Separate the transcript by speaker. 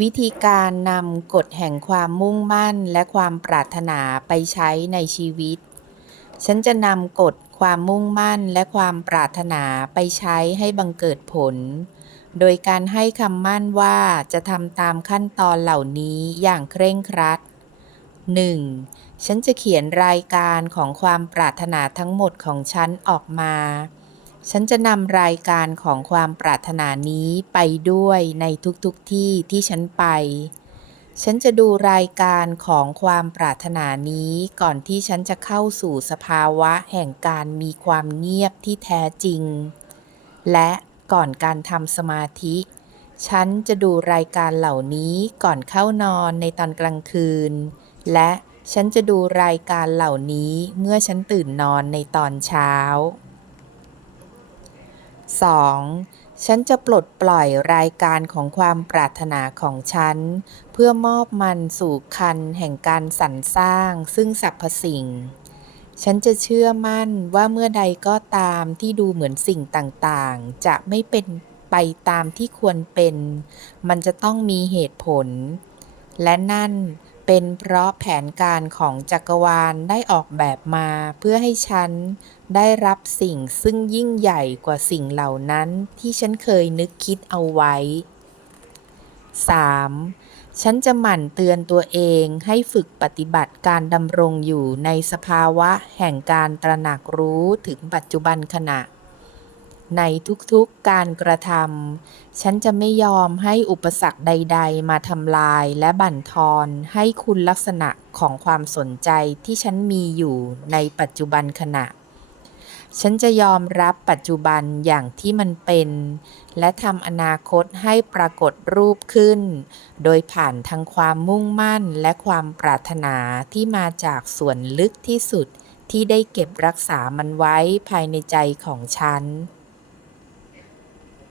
Speaker 1: วิธีการนำกฎแห่งความมุ่งมั่นและความปรารถนาไปใช้ในชีวิต ฉันจะนำกฎความมุ่งมั่นและความปรารถนาไปใช้ให้บังเกิดผล โดยการให้คำมั่นว่าจะทำตามขั้นตอนเหล่านี้อย่างเคร่งครัด 1. ฉันจะเขียนรายการของความปรารถนาทั้งหมดของฉันออกมา ฉันจะนำรายการของความปรารถนานี้ไปด้วยในทุกๆทที่ที่ฉันไป ฉันจะดูรายการของความปรารถนานี้ก่อนที่ฉันจะเข้าสู่สภาวะแห่งการมีความเงียบที่แท้จริง และก่อนการทำสมาธิ ฉันจะดูรายการเหล่านี้ก่อนเข้านอนในตอนกลางคืน และฉันจะดูรายการเหล่านี้เมื่อฉันตื่นนอนในตอนเช้า 2. ฉันจะปลดปล่อยรายการของความปรารถนาของฉัน เพื่อมอบมันสู่คันแห่งการสรรสร้าง ซึ่งสรรพสิ่ง ฉันจะเชื่อมั่นว่าเมื่อใดก็ตามที่ดูเหมือนสิ่งต่างๆ จะไม่เป็นไปตามที่ควรเป็น มันจะต้องมีเหตุผล และนั่น เป็นเพราะแผนการของจักรวาลได้ออกแบบมาเพื่อให้ฉันได้รับสิ่งซึ่งยิ่งใหญ่กว่าสิ่งเหล่านั้นที่ฉันเคยนึกคิดเอาไว้ 3. ฉันจะหมั่นเตือนตัวเองให้ฝึกปฏิบัติการดำรงอยู่ในสภาวะแห่งการตระหนักรู้ถึงปัจจุบันขณะ ในทุกๆการกระทำ ฉันจะไม่ยอมให้อุปสรรคใด ๆ มาทำลายและบั่นทอนให้คุณลักษณะของความสนใจที่ฉันมีอยู่ในปัจจุบันขณะ ฉันจะยอมรับปัจจุบันอย่างที่มันเป็น และทำอนาคตให้ปรากฏรูปขึ้น โดยผ่านทางความมุ่งมั่นและความปรารถนาที่มาจากส่วนลึกที่สุดที่ได้เก็บรักษามันไว้ภายในใจของฉัน